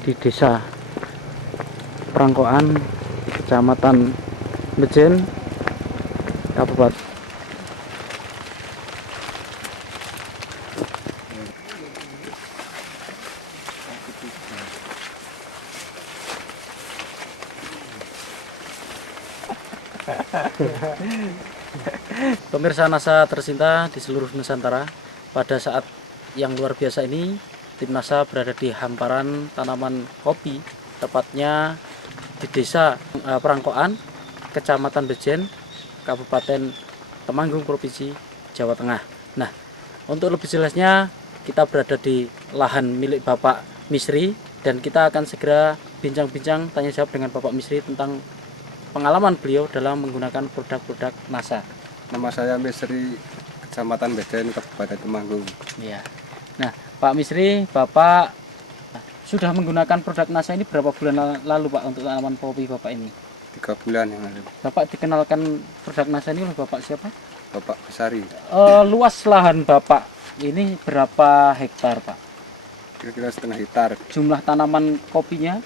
di Desa Prangkoan, Kecamatan Mejen, Kabupaten. Pemirsa NASA tercinta di seluruh Nusantara, pada saat yang luar biasa ini, tim NASA berada di hamparan tanaman kopi, tepatnya di Desa Prangkoan, Kecamatan Bejen, Kabupaten Temanggung, Provinsi Jawa Tengah. Nah, untuk lebih jelasnya, kita berada di lahan milik Bapak Misri, dan kita akan segera bincang-bincang tanya jawab dengan Bapak Misri tentang pengalaman beliau dalam menggunakan produk-produk NASA. Nama saya Misri, Kecamatan Bejen, Kabupaten Temanggung. Ya. Nah, Pak Misri, Bapak sudah menggunakan produk NASA ini berapa bulan lalu, Pak, untuk tanaman kopi Bapak ini? 3 bulan yang lalu. Bapak dikenalkan produk NASA ini oleh Bapak siapa? Bapak Besari. Luas lahan Bapak ini berapa hektar, Pak? Kira-kira setengah hektar. Jumlah tanaman kopinya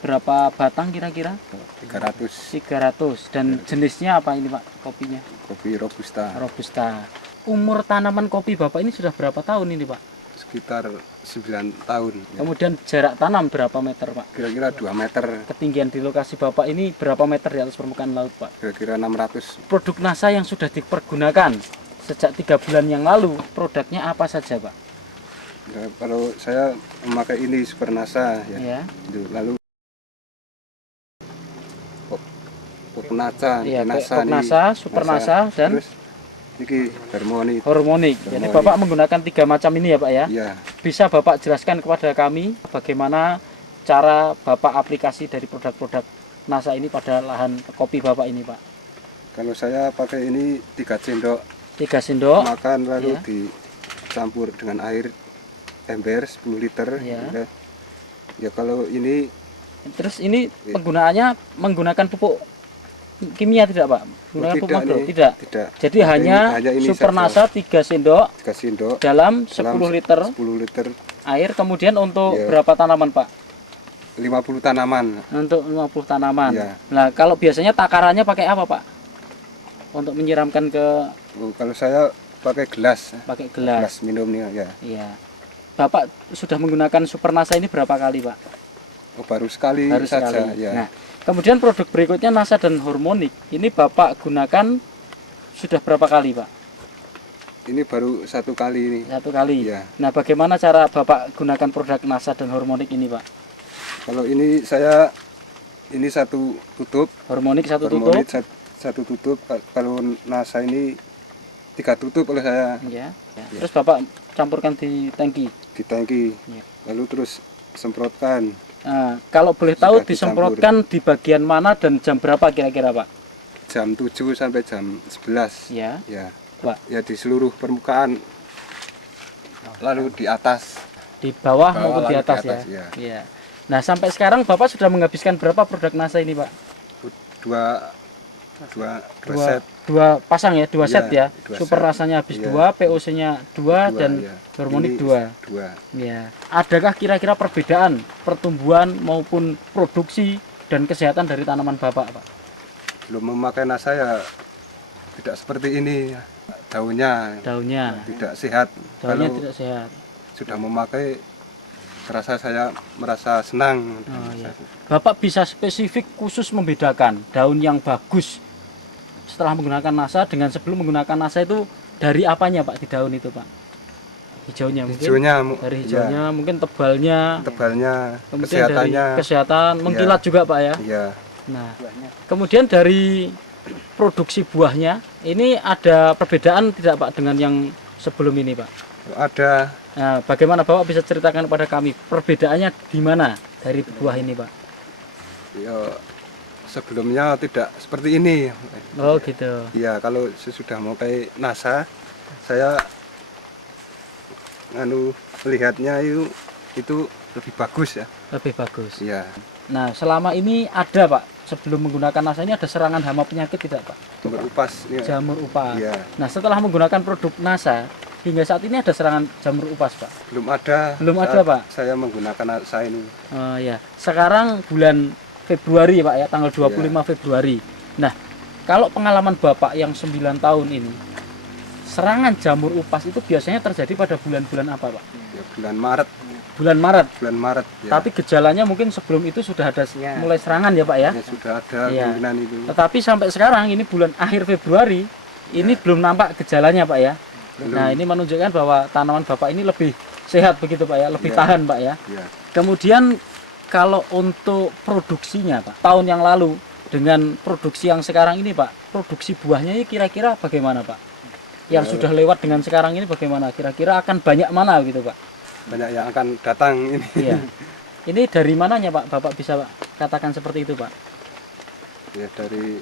berapa batang kira-kira? 300. 300. Dan jenisnya apa ini, Pak, kopinya? Kopi Robusta. Robusta. Umur tanaman kopi Bapak ini sudah berapa tahun ini, Pak? Sekitar 9 tahun. Kemudian jarak tanam berapa meter, Pak? Kira-kira 2 meter. Ketinggian di lokasi Bapak ini berapa meter di atas permukaan laut, Pak? Kira-kira 600. Produk NASA yang sudah dipergunakan sejak 3 bulan yang lalu, produknya apa saja, Pak? Ya, kalau saya memakai ini Super NASA ya. Ya. Lalu Popnasa, Iya, NASA, NASA, Super NASA, dan terus ini Harmoni. Hormonik. Jadi Bapak menggunakan 3 macam ini ya, Pak ya? Iya. Bisa Bapak jelaskan kepada kami bagaimana cara Bapak aplikasi dari produk-produk NASA ini pada lahan kopi Bapak ini, Pak? Kalau saya pakai ini 3 sendok 3 sendok. makan, lalu Iya. dicampur dengan air ember 10 liter. Iya. Ya kalau ini Terus ini penggunaannya menggunakan pupuk kimia tidak, Pak? Menggunakan pupuk makro? Tidak. Tidak. Jadi Hanya hanya ini Super saja. NASA 3 sendok 3 sendok dalam 10 liter 10 liter air. Kemudian untuk Iya. berapa tanaman, Pak? 50 tanaman. Untuk 50 tanaman. Iya. Nah, kalau biasanya takarannya pakai apa, Pak? Untuk menyiramkan ke Oh, kalau saya pakai gelas. pakai gelas. Gelas minum nih ya. Iya. Bapak sudah menggunakan Super NASA ini berapa kali, Pak? Oh, baru sekali Baru saja sekali. ya. Nah, kemudian produk berikutnya NASA dan Hormonik. Ini Bapak gunakan sudah berapa kali, Pak? Ini baru 1 kali ini. 1 kali. Iya. Nah, bagaimana cara Bapak gunakan produk NASA dan Hormonik ini, Pak? Kalau ini saya ini 1 tutup. Hormonik 1 tutup. Hormonit 1 tutup. Kalau NASA ini 3 tutup oleh saya Ya. Terus Bapak campurkan di tangki. di tangki. Iya. Lalu terus semprotkan Nah, kalau boleh tahu Sudah disemprotkan di bagian mana dan jam berapa kira-kira, Pak? jam 7 sampai jam 11. Ya. Ya. Pak. Ya di seluruh permukaan. Lalu di atas. Di bawah Bawah, maupun di lalu di atas, atas, ya. ya. Iya. Nah, sampai sekarang Bapak sudah menghabiskan berapa produk NASA ini, Pak? Dua set. Dua pasang ya, 2 Iya, set ya. 2 Super set. rasanya habis Iya. 2, POC-nya 2 dan ya. Hormonik Ini 2. 2. Ya. Adakah kira-kira perbedaan pertumbuhan maupun produksi dan kesehatan dari tanaman Bapak, Pak? Belum memakai NASA ya tidak seperti ini. Daunnya Daunnya tidak sehat. Daunnya Kalau tidak sehat. sudah memakai, terasa saya merasa senang. Oh, iya. Bapak bisa spesifik khusus membedakan daun yang bagus setelah menggunakan NASA dengan sebelum menggunakan NASA itu dari apanya, Pak, di daun itu, Pak? Hijaunya mungkin? Hijaunya, Dari hijaunya, mungkin tebalnya, tebalnya, kemudian kesehatannya. dari kesehatan, mengkilat juga, Pak ya. Iya. Nah, kemudian dari produksi buahnya, ini ada perbedaan tidak, Pak, dengan yang sebelum ini, Pak? Ada. Nah, bagaimana Bapak bisa ceritakan kepada kami perbedaannya di mana dari buah ini, Pak? Ya, sebelumnya tidak seperti ini. Oh, gitu. Iya, kalau sesudah memakai NASA, saya melihatnya itu lebih bagus ya. Lebih bagus. Iya. Nah, selama ini ada, Pak, sebelum menggunakan NASA ini ada serangan hama penyakit tidak, Pak? Jamur upas. Ya. Jamur upas. Iya. Nah, setelah menggunakan produk NASA, hingga saat ini ada serangan jamur upas, Pak? Belum ada. Belum ada, saat Pak? Saya menggunakan nasa ini. Oh ya, sekarang bulan Februari, Pak ya, tanggal 25 Iya. Februari. Nah, kalau pengalaman Bapak yang 9 tahun ini, serangan jamur upas itu biasanya terjadi pada bulan-bulan apa, Pak? Ya, bulan Maret. Bulan Maret. Bulan Maret. Ya. Tapi gejalanya mungkin sebelum itu sudah ada Ya. mulai serangan ya, Pak ya? Ya, sudah ada Iya. kemungkinan itu. Tetapi sampai sekarang ini bulan akhir Februari, ini belum nampak gejalanya, Pak ya? Belum. Nah, ini menunjukkan bahwa tanaman Bapak ini lebih sehat begitu, Pak ya? Lebih Iya. tahan, Pak ya? Ya. Kemudian kalau untuk produksinya, Pak, tahun yang lalu dengan produksi yang sekarang ini, Pak, produksi buahnya ini kira-kira bagaimana, Pak? Yang Ya. sudah lewat dengan sekarang ini bagaimana? Kira-kira akan banyak mana gitu, Pak? Banyak yang akan datang ini. Iya. Ini dari mananya, Pak? Bapak bisa katakan seperti itu, Pak? Ya, dari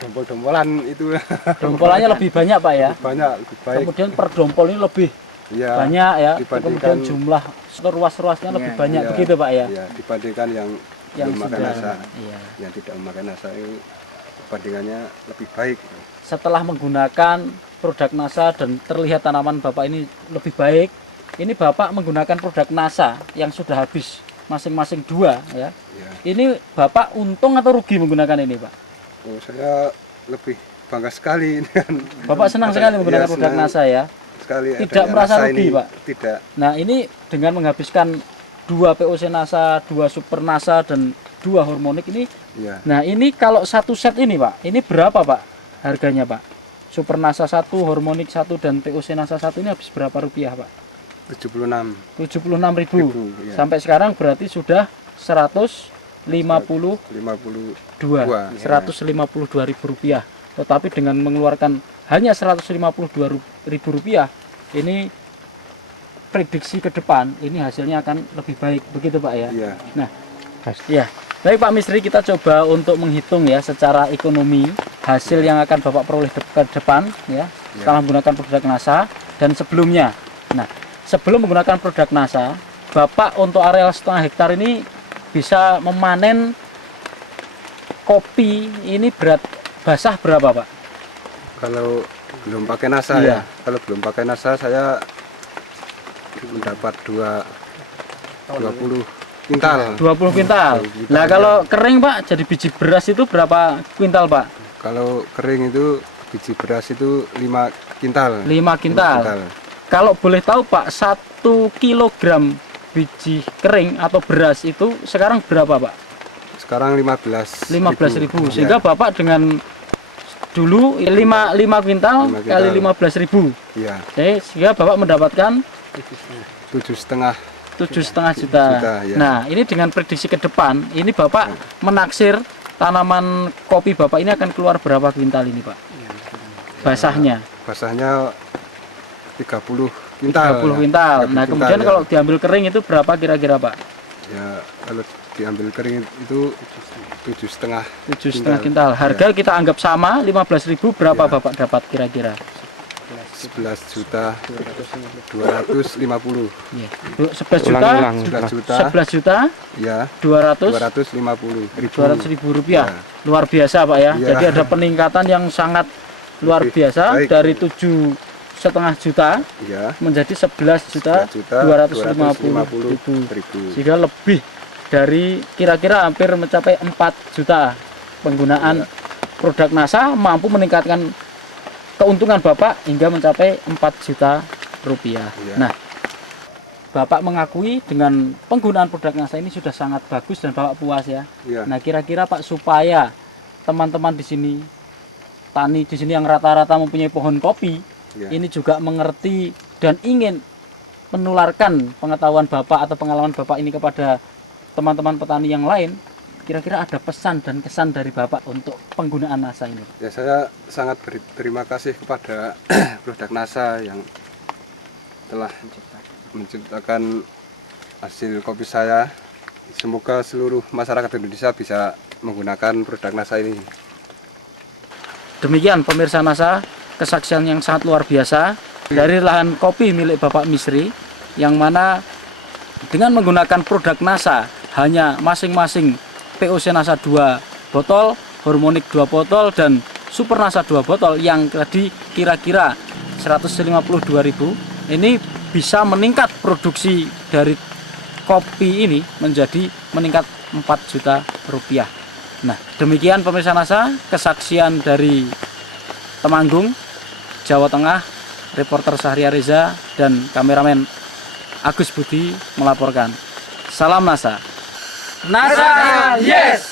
dompol-dompolan itu Dompolannya lebih banyak, Pak ya? banyak, lebih baik. Kemudian per dompol ini lebih Ya, banyak ya. dibandingkan- Kemudian jumlah ruas-ruasnya lebih Iya, banyak iya. begitu, Pak ya? ya, dibandingkan yang belum makan sudah. nasa. Iya. Yang tidak memakai nasa itu perbandingannya lebih baik. Setelah menggunakan produk NASA dan terlihat tanaman Bapak ini lebih baik, ini Bapak menggunakan produk NASA yang sudah habis masing-masing 2 ya. Ya. Ini Bapak untung atau rugi menggunakan ini, Pak? Oh, saya lebih bangga sekali dengan Bapak senang sekali menggunakan Iya, produk senang NASA ya. sekali Tidak adanya merasa nasa rugi, ini. Pak? Tidak. Nah, ini dengan menghabiskan 2 POC NASA, 2 Super NASA dan 2 hormonik ini. Ya, Nah, ini kalau satu set ini, Pak, ini berapa, Pak? Harganya, Pak? Super NASA 1, hormonik 1 dan POC NASA 1 ini habis berapa rupiah, Pak? 76. 76.000. Ya. Sampai sekarang berarti sudah 152 52. 152 ribu rupiah. Tetapi dengan mengeluarkan hanya 152 ribu rupiah, ini prediksi ke depan ini hasilnya akan lebih baik, begitu Pak ya? Iya. Nah, ya. Baik Pak Misri, kita coba untuk menghitung ya secara ekonomi hasil yang akan Bapak peroleh ke depan ya, setelah menggunakan produk NASA dan sebelumnya. Nah, sebelum menggunakan produk NASA, Bapak untuk areal 1,5 hektar ini bisa memanen kopi ini basah berapa, Pak? Kalau belum pakai nasa Iya. ya. Kalau belum pakai nasa saya mendapat 20 kuintal. 20 kuintal. 20 kuintal, Nah, ya. kalau kering, Pak, jadi biji beras itu berapa kuintal, Pak? Kalau kering itu biji beras itu 5 kuintal. 5 kuintal. Kalau boleh tahu, Pak, 1 kilogram biji kering atau beras itu sekarang berapa, Pak? Sekarang 15.000. 15.000. Ya. Sehingga Bapak dengan dulu 5 kuintal 5 kali kuintal. 15.000. Iya, Sehingga Bapak mendapatkan 7,5 7,5 juta. Juta, ya. Nah, ini dengan prediksi ke depan, ini Bapak menaksir tanaman kopi Bapak ini akan keluar berapa kuintal ini, Pak? Basahnya basahnya 30 kuintal. 30 kuintal. 30 Nah, kuintal, kemudian ya. kalau diambil kering itu berapa kira-kira, Pak? Ya, kalau diambil kering itu 7,5 7,5 kuintal. Harga kita anggap sama 15.000, berapa Ya. Bapak dapat kira-kira? 11.250. Iya. 11 juta, 11 juta 11 juta ya 200 250.000 rupiah. Ya. Luar biasa, Pak ya. Iya. Jadi ada peningkatan yang sangat luar Lebih biasa baik. dari 7,5 juta ya menjadi 11 juta 250 ribu. Sehingga lebih dari kira-kira hampir mencapai 4 juta penggunaan produk NASA mampu meningkatkan keuntungan Bapak hingga mencapai 4 juta rupiah. Iya. Nah, Bapak mengakui dengan penggunaan produk NASA ini sudah sangat bagus dan Bapak puas ya. ya. Nah, kira-kira Pak, supaya teman-teman di sini, tani di sini yang rata-rata mempunyai pohon kopi, Ya. ini juga mengerti dan ingin menularkan pengetahuan Bapak atau pengalaman Bapak ini kepada teman-teman petani yang lain, kira-kira ada pesan dan kesan dari Bapak untuk penggunaan NASA ini? Ya, saya sangat berterima kasih kepada produk NASA yang telah menciptakan hasil kopi saya. Semoga seluruh masyarakat Indonesia bisa menggunakan produk NASA ini. Demikian pemirsa NASA, kesaksian yang sangat luar biasa dari lahan kopi milik Bapak Misri, yang mana dengan menggunakan produk NASA hanya masing-masing POC NASA 2 botol, hormonik 2 botol, dan Super NASA 2 botol yang tadi kira-kira 152.000, ini bisa meningkat produksi dari kopi ini menjadi meningkat 4 juta rupiah. Nah, demikian pemirsa NASA, kesaksian dari Temanggung, Jawa Tengah, reporter Sahria Reza dan kameramen Agus Budi melaporkan. Salam NASA. NASA, yes!